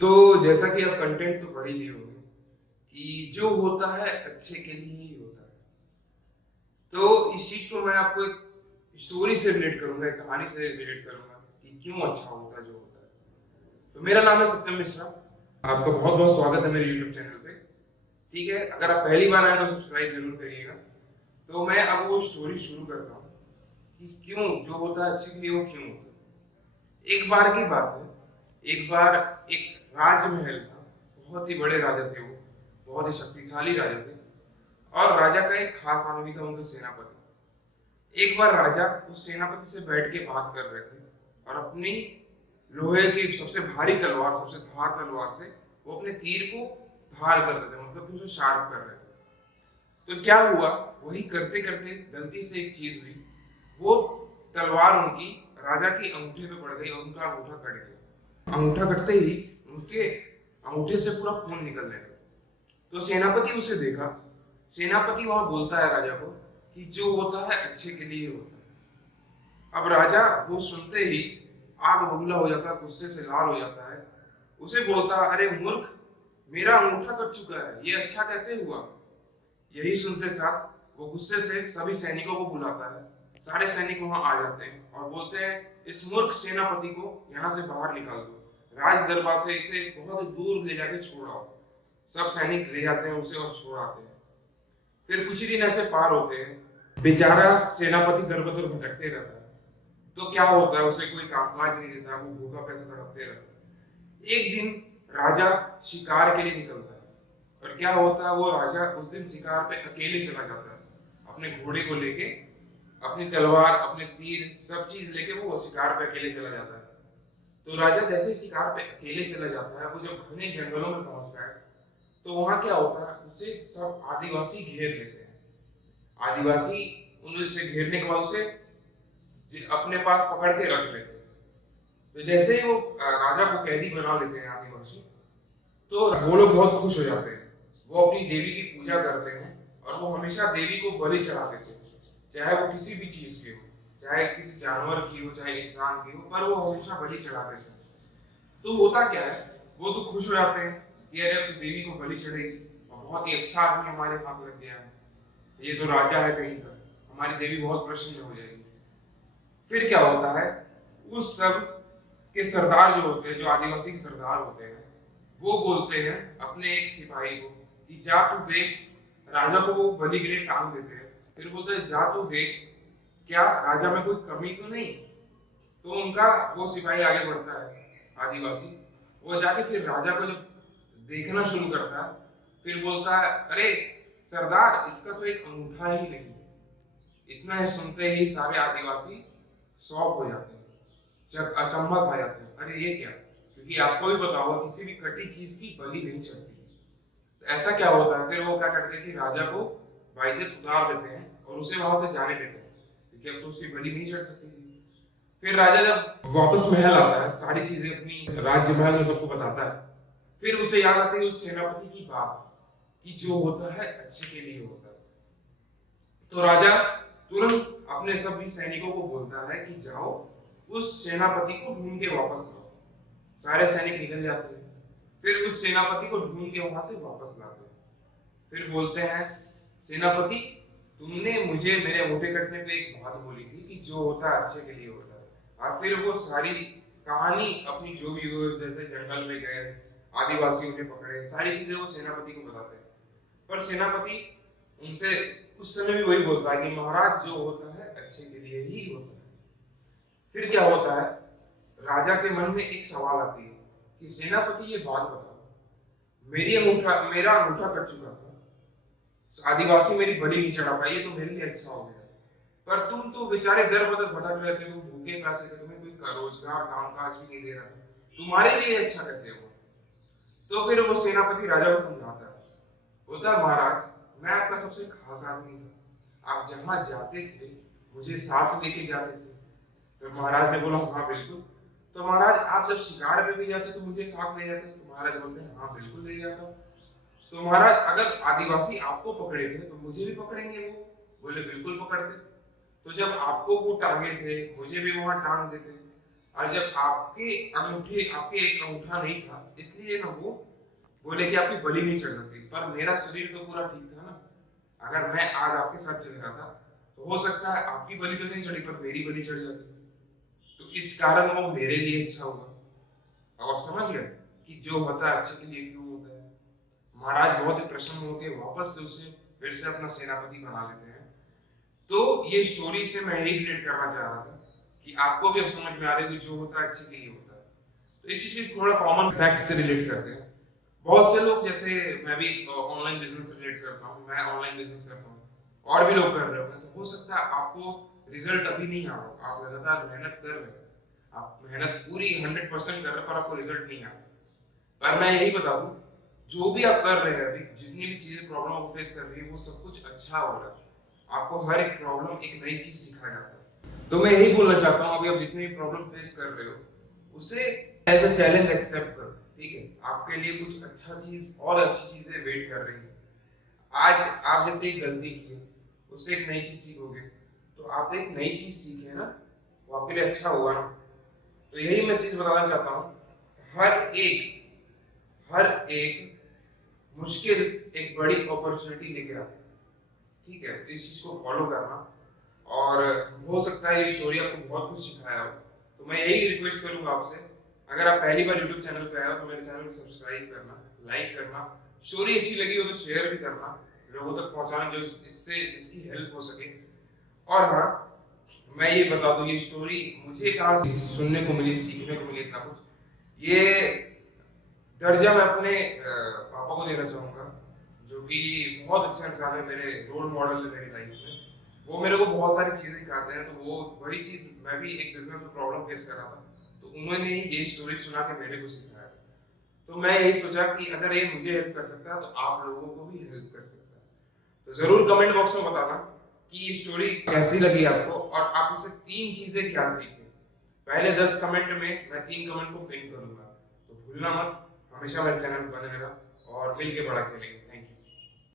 तो जैसा कि आप कंटेंट तो पढ़ ही लिए होंगे कि जो होता है अच्छे के लिए ही होता है। तो इस चीज़ को मैं आपको एक स्टोरी से रिलेट करूँगा, एक कहानी से रिलेट करूँगा कि क्यों अच्छा होता है जो होता है। तो मेरा नाम है सत्यम मिश्रा। आपका बहुत-बहुत स्वागत है मेरे यूट्यूब चैनल पे। ठीक है? अगर आप पहली बार आए तो सब्सक्राइब ज़रूर करिएगा। तो मैं अब वो स्टोरी शुरू करता हूँ कि क्यों जो होता है अच्छे के लिए वो क्यों होता है। एक बार की बात है, एक बार एक राजमहल था, बहुत ही बड़े राजा थे वो, बहुत ही शक्तिशाली राजा थे और राजा का एक खास आदमी था उनका सेनापति। एक बार राजा उस सेनापति से बैठ के बात कर रहे थे और अपनी लोहे की सबसे भारी तलवार, सबसे धार तलवार से वो अपने तीर को धार कर रहे थे, मतलब कि उसे शार्प कर रहे थे। तो क्या हुआ, वही करते करते गलती से एक चीज हुई, वो तलवार उनकी राजा की अंगूठे पे पड़ गई और उनका अंगूठा कट गया। अंगूठा कटते ही उनके अंगूठे से पूरा खून निकलने लगा। तो सेनापति उसे देखा। सेनापति वहां बोलता है राजा को कि जो होता है अच्छे के लिए होता है। अब राजा वो सुनते ही आग बबूला हो जाता है, गुस्से से लाल हो जाता है। उसे बोलता है, अरे मूर्ख, मेरा अंगूठा कट चुका है, ये अच्छा कैसे हुआ? यही सुनते साथ वो गुस्से से सभी सैनिकों को बुलाता है। सारे सैनिक वहां आ जाते हैं और बोलते हैं, इस मूर्ख सेनापति को यहाँ से बाहर निकाल दो, राज दरबार से इसे बहुत दूर ले जाके छोड़ाओ। सब सैनिक ले जाते हैं उसे और छोड़ आते हैं। फिर कुछ ही दिन ऐसे पार होते हैं। बेचारा सेनापति दर बदर भटकते रहता है। तो क्या होता है, उसे कोई कामकाज नहीं देता, वो भूखा पैसा तड़पते रहता है। एक दिन राजा शिकार के लिए निकलता है और क्या होता है, वो राजा उस दिन शिकार पे अकेले चला जाता है अपने घोड़े को लेके, अपनी तलवार, अपने तीर, सब चीज लेके वो शिकार पे अकेले चला जाता है। तो राजा जैसे ही शिकार पे अकेले चला जाता है, वो जब घने जंगलों में पहुंचता है तो वहां क्या होता है, उसे सब आदिवासी घेर लेते हैं। आदिवासी उसे घेरने के बाद उसे अपने पास पकड़ के रख लेते हैं। तो जैसे ही वो राजा को कैदी बना लेते हैं आदिवासी, तो वो लोग बहुत खुश हो जाते हैं। वो अपनी देवी की पूजा करते हैं और वो हमेशा देवी को बलि चढ़ा देते हैं, चाहे वो किसी भी चीज की हो, चाहे किसी जानवर की हो, चाहे इंसान की हो, पर वो हमेशा बलि चढ़ा देते हैं। तो होता क्या है, वो तो खुश हो जाते हैं कि अरे अब तो देवी को बलि चढ़ेगी और बहुत ही अच्छा आदमी हमारे हाथ लग गया है, ये तो राजा है कहीं का, हमारी देवी बहुत प्रसन्न हो जाएगी। फिर क्या होता है, उस सब के सरदार जो होते हैं, जो आदिवासी के सरदार होते हैं, वो बोलते हैं अपने एक सिपाही को कि जा तू देख, राजा को वो बलि के लिए टांग देते हैं। फिर बोलते हैं जा तू देख, क्या राजा में कोई कमी तो नहीं? तो उनका वो सिपाही आगे बढ़ता है, आदिवासी, वो जाके फिर राजा को जब देखना शुरू करता है, फिर बोलता है, अरे सरदार, इसका तो एक अंगूठा ही नहीं है। इतना ही सुनते ही सारे आदिवासी शॉक हो जाते हैं, जब अचंभा खा जाते हैं, अरे ये क्या? क्योंकि आपको भी पता होगा किसी भी कटी चीज की बलि नहीं चढ़ती। तो ऐसा क्या होता है, फिर वो क्या करते हैं कि राजा को बाइज्जत उतार देते हैं और उसे वहां से जाने देते हैं, क्योंकि अब तो उसकी बलि नहीं चढ़ सकती थी। फिर राजा जब वापस महल आता है, सारी चीजें अपनी राज्य महल में सबको बताता है, फिर उसे याद आती है उस सेनापति की बात कि जो होता है अच्छे के लिए होता है। तो राजा तुरंत अपने सभी सैनिकों को बोलता है कि जाओ उस सेनापति को ढूंढ के वापस लाओ। सारे सैनिक निकल जाते हैं, फिर उस सेनापति को ढूंढ के वहां से वापस लाते हैं। फिर बोलते हैं, सेनापति, तुमने मुझे मेरे अंगूठे कटने पे एक बात बोली थी कि जो होता है अच्छे के लिए होता है। और फिर वो सारी कहानी अपनी जो भी हुई, जैसे जंगल में गए, आदिवासियों ने पकड़े, सारी चीजें वो सेनापति को बताते हैं। पर सेनापति उनसे उस समय भी वही बोलता है कि महाराज जो होता है अच्छे के लिए ही होता है। फिर क्या होता है, राजा के मन में एक सवाल आती है कि सेनापति ये बात बताओ, मेरा अंगूठा कट चुका था, आदिवासी मेरी बलि नहीं चढ़ा पाई, ये तो मेरे लिए अच्छा हो गया, पर तुम तो बेचारे दर बदर भटक रहे थे, तुम भूखे प्यासे थे, तुम्हें कोई रोजगार काम काज भी नहीं दे रहा था, तुम्हारे लिए अच्छा कैसे हुआ? तो फिर वो सेनापति राजा को समझाता है, बोलता है, महाराज, मैं आपका सबसे खास आदमी था, आप जहां जाते थे मुझे साथ लेके जाते थे। तो महाराज ने बोला, हाँ बिल्कुल। तो महाराज, आप जब शिकार पे भी जाते तो मुझे साथ ले जाते? तो महाराज बोलते हैं, हाँ बिल्कुल ले जाता। तो महाराज, अगर आदिवासी आपको पकड़े थे तो मुझे भी पकड़ेंगे वो? बोले बिल्कुल पकड़ते। तो जब आपको वो टांगे थे, मुझे भी वहां टांग देते। और जब आपके एक अंगूठा नहीं था, इसलिए ना वो बोले कि आपकी बलि नहीं चढ़ सकती, पर मेरा शरीर तो पूरा ठीक था ना। अगर मैं आज आपके साथ चल रहा था, तो हो सकता है आपकी बलि तो नहीं चढ़ी, पर मेरी बलि चढ़ जाती। तो इस कारण वो मेरे लिए अच्छा हुआ। अब आप समझ गए कि जो होता है अच्छे के लिए क्यों होता है। महाराज बहुत ही प्रसन्न होकर वापस से उसे फिर से अपना सेनापति बना लेते हैं। तो ये स्टोरी से मैं यही रिलेट करना चाह रहा था कि आपको भी अब समझ में आ रहा है कि जो होता है अच्छे के लिए होता है। तो इस चीज को थोड़ा कॉमन फैक्ट से रिलेट करते हैं। बहुत से लोग, जैसे मैं भी ऑनलाइन बिजनेस से रिलेट करता हूँ, मैं ऑनलाइन बिजनेस करता हूँ, और भी लोग कर रहे होंगे, तो हो सकता है आपको रिजल्ट अभी नहीं आ रहा, आप लगातार मेहनत कर रहे हैं, आप मेहनत पूरी 100% कर रहे हैं, पर आपको रिजल्ट नहीं आ रहा। पर मैं यही बता दूं, जो भी आप कर रहे हैं अभी, जितनी भी चीजें प्रॉब्लम आप फेस कर रही है, वो सब कुछ अच्छा हो रहा है। आपको हर एक प्रॉब्लम एक नई चीज सिखाया जाता है। तो मैं यही बोलना चाहता हूँ, अभी आप जितनी भी प्रॉब्लम फेस कर रहे हो, उसे एज अ चैलेंज एक्सेप्ट करो। ठीक है, आपके लिए कुछ अच्छा चीज और अच्छी चीजें वेट कर रही है। आज आप जैसे एक गलती की है, उससे एक नई चीज सीखोगे, तो आप एक नई चीज सीखे ना, वो आपके लिए अच्छा हुआ ना। तो यही मैं चीज बताना चाहता हूँ, हर एक मुश्किल एक बड़ी अपॉर्चुनिटी लेके आता है। ठीक है, तो इस चीज को फॉलो करना, और हो सकता है ये स्टोरी आपको बहुत कुछ सिखाया हो। तो मैं यही रिक्वेस्ट करूंगा आपसे, अगर आप पहली बार यूट्यूब चैनल पे आए हो, तो मेरे चैनल को सब्सक्राइब करना, लाइक करना, स्टोरी अच्छी लगी हो तो शेयर भी करना, लोगों तक पहुंचाना, जो इससे इसकी हेल्प हो सके। और हाँ, मैं ये बता दूं, ये स्टोरी मुझे कहाँ से सुनने को मिली, सीखने को मिली इतना कुछ, ये दर्जा मैं अपने पापा को देना चाहूंगा, जो कि बहुत अच्छा इंसान है, मेरे रोल मॉडल है मेरी लाइफ में। वो मेरे को बहुत सारी चीजें सिखाते हैं। तो वो वही चीज, मैं भी एक बिजनेस में प्रॉब्लम फेस कर रहा था, तो उन्होंने ही ये स्टोरी सुना के मेरे को सिखाया। तो मैं यही सोचा कि अगर ये मुझे हेल्प कर सकता है, तो आप लोगों को भी हेल्प कर सकता है। तो जरूर कमेंट बॉक्स में बताना कि ये स्टोरी कैसी लगी आपको, और आप इससे 3 चीजें क्या सीखे। पहले 10 कमेंट में मैं 3 कमेंट को पिन करूंगा। तो भूलना मत, हमेशा मेरे चैनल पर बने रहना, और मिलके बड़ा खेलेंगे।